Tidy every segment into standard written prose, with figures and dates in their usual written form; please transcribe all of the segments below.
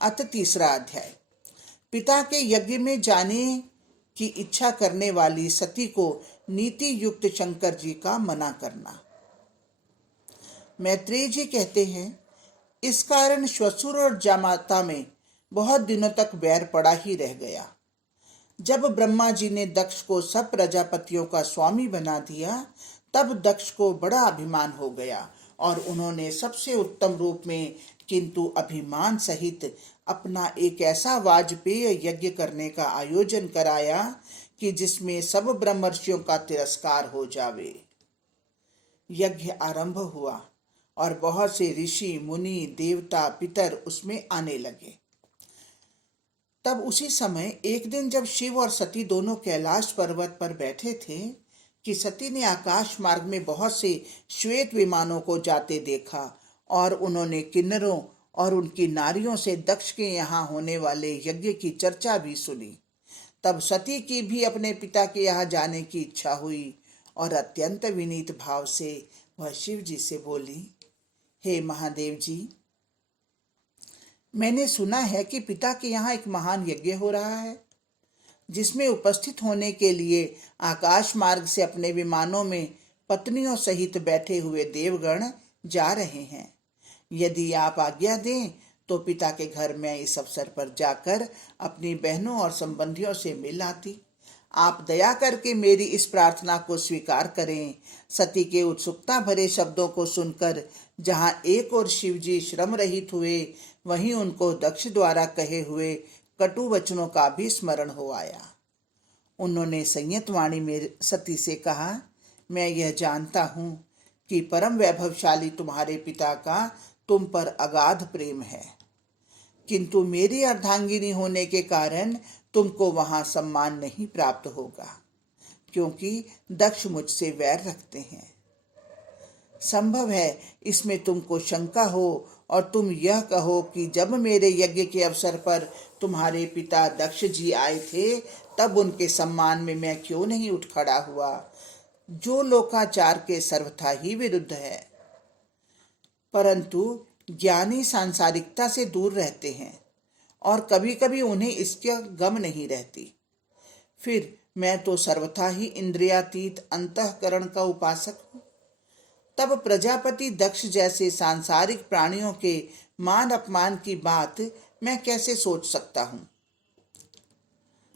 अत तीसरा अध्याय। पिता के यज्ञ में जाने की इच्छा करने वाली सती को नीति युक्त शंकर जी का मना करना। मैत्रेय जी कहते हैं, इस कारण श्वशुर और जामाता में बहुत दिनों तक बैर पड़ा ही रह गया। जब ब्रह्मा जी ने दक्ष को सब प्रजापतियों का स्वामी बना दिया, तब दक्ष को बड़ा अभिमान हो गया और उन्होंने सबसे उत्तम रूप में किंतु अभिमान सहित अपना एक ऐसा वाजपेय यज्ञ करने का आयोजन कराया कि जिसमें सब ब्रह्मर्षियों का तिरस्कार हो जावे। यज्ञ आरंभ हुआ और बहुत से ऋषि मुनि देवता पितर उसमें आने लगे। तब उसी समय एक दिन जब शिव और सती दोनों कैलाश पर्वत पर बैठे थे कि सती ने आकाश मार्ग में बहुत से श्वेत विमानों को जाते देखा और उन्होंने किन्नरों और उनकी नारियों से दक्ष के यहाँ होने वाले यज्ञ की चर्चा भी सुनी। तब सती की भी अपने पिता के यहाँ जाने की इच्छा हुई और अत्यंत विनीत भाव से वह शिव जी से बोली, हे महादेव जी, मैंने सुना है कि पिता के यहाँ एक महान यज्ञ हो रहा है, जिसमें उपस्थित होने के लिए आकाश मार्ग से अपने विमानों में पत्नियों सहित बैठे हुए देवगण जा रहे हैं। यदि आप आज्ञा दें तो पिता के घर में इस अवसर पर जाकर अपनी बहनों और संबंधियों से मिल आती। आप दया करके मेरी इस प्रार्थना को स्वीकार करें। सती के उत्सुकता भरे शब्दों को सुनकर जहाँ एक और शिवजी श्रम रहित हुए, वहीं उनको दक्ष द्वारा कहे हुए कटु वचनों का भी स्मरण हो आया। उन्होंने संयत वाणी में सती से कहा, मैं यह जानता हूँ कि परम वैभवशाली तुम्हारे पिता का तुम पर अगाध प्रेम है, किंतु मेरी अर्धांगिनी होने के कारण तुमको वहां सम्मान नहीं प्राप्त होगा, क्योंकि दक्ष मुझसे वैर रखते हैं। संभव है इसमें तुमको शंका हो और तुम यह कहो कि जब मेरे यज्ञ के अवसर पर तुम्हारे पिता दक्ष जी आए थे, तब उनके सम्मान में मैं क्यों नहीं उठ खड़ा हुआ, जो लोकाचार के सर्वथा ही विरुद्ध है। परंतु ज्ञानी सांसारिकता से दूर रहते हैं और कभी कभी उन्हें इसका गम नहीं रहती। फिर मैं तो सर्वथा ही इंद्रियातीत अंतःकरण का उपासक हूँ। तब प्रजापति दक्ष जैसे सांसारिक प्राणियों के मान अपमान की बात मैं कैसे सोच सकता हूँ।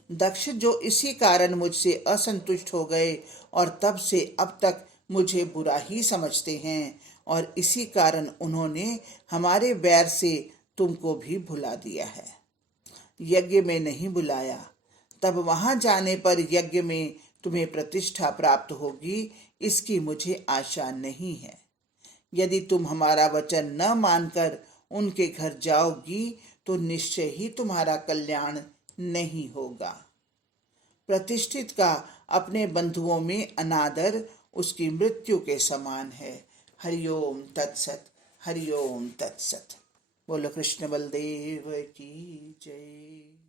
दक्ष जो इसी कारण मुझसे असंतुष्ट हो गए और तब से अब तक मुझे बुरा ही समझते हैं, और इसी कारण उन्होंने हमारे बैर से तुमको भी भुला दिया है। यज्ञ में नहीं बुलाया, तब वहां जाने पर यज्ञ में तुम्हें प्रतिष्ठा प्राप्त होगी, इसकी मुझे आशा नहीं है। यदि तुम हमारा वचन न मानकर उनके घर जाओगी तो निश्चय ही तुम्हारा कल्याण नहीं होगा। प्रतिष्ठित का अपने बंधुओं में अनादर उसकी मृत्यु के समान है। हरिओम तत्सत, हरिओम तत्सत। बोलो कृष्ण बलदेव की जय।